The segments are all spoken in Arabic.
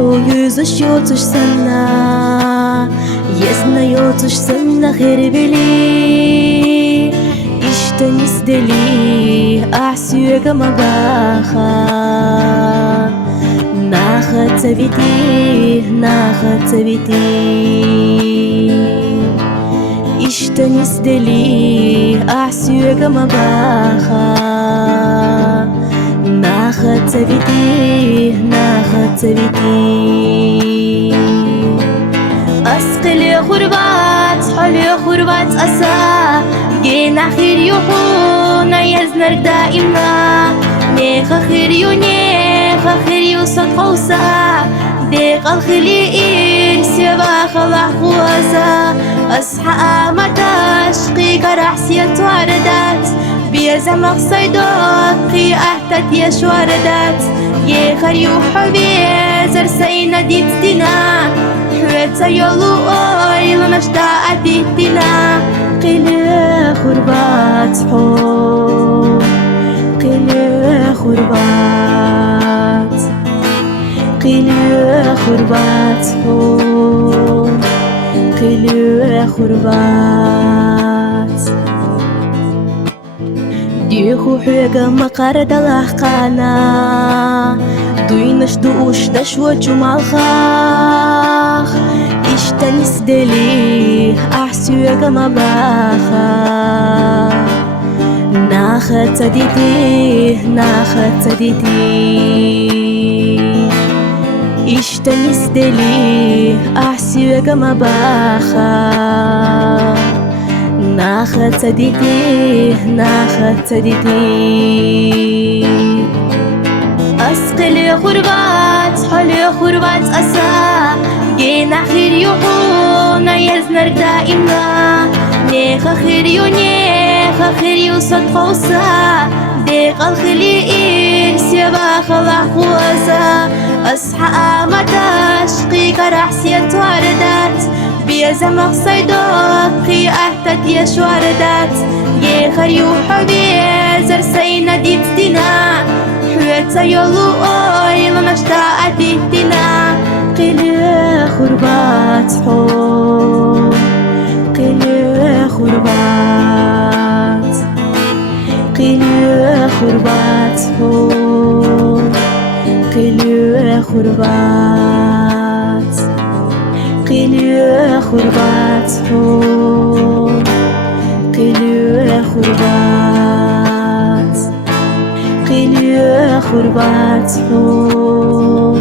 yüzüşüyor sana, Ясно sana herbeli, İşte nizdeli, ahsüge mabaha, Naha tabiti, İşte nizdeli, ahsüge mabaha, Naha tabiti. أسقلي خربات حلي خربات أسا جينا خير يوحونا يزنر دائما نيخا خير يو نيخا خير يو صدقوسا ديق الخليئين سيبا خلع خوازا أصحى آمتا شقي قرح سيات واردات بيزمق صيدات قي أحتت يش واردات يخر يوحبي زرسينا ديتنا حويت يولو أويل مشتاق ديتنا قيل خربات حو قيل خربات قيل خربات حو قيل خربات ديخو حيقا مقارد الأحقانا دوينش دوش دشوة جمالخاخ إشتنس دلي أحسوغ مباخا ناخة تديتي إشتنس دلي أحسوغ مباخا ناخة تديتي أسقلي خربات حلي خربات أسا جينا خير يوحونا يزنر دائما نيخا خير يو صدقوسا ديق الخليئين سيبا خلع خوازا أصحى آمتا شقي قرح سيات واردات بيزمق صيدات قي أحتت يش واردات يخر يوحبي زرسينا ديتنا حويت يولو أويل مشتاق ديتنا قيل خربات حو قيل خربات قيل خربات حو قيل خربات قيل خربات حو قيل خربات قيل خربات حو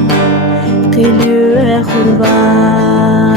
قيل خربات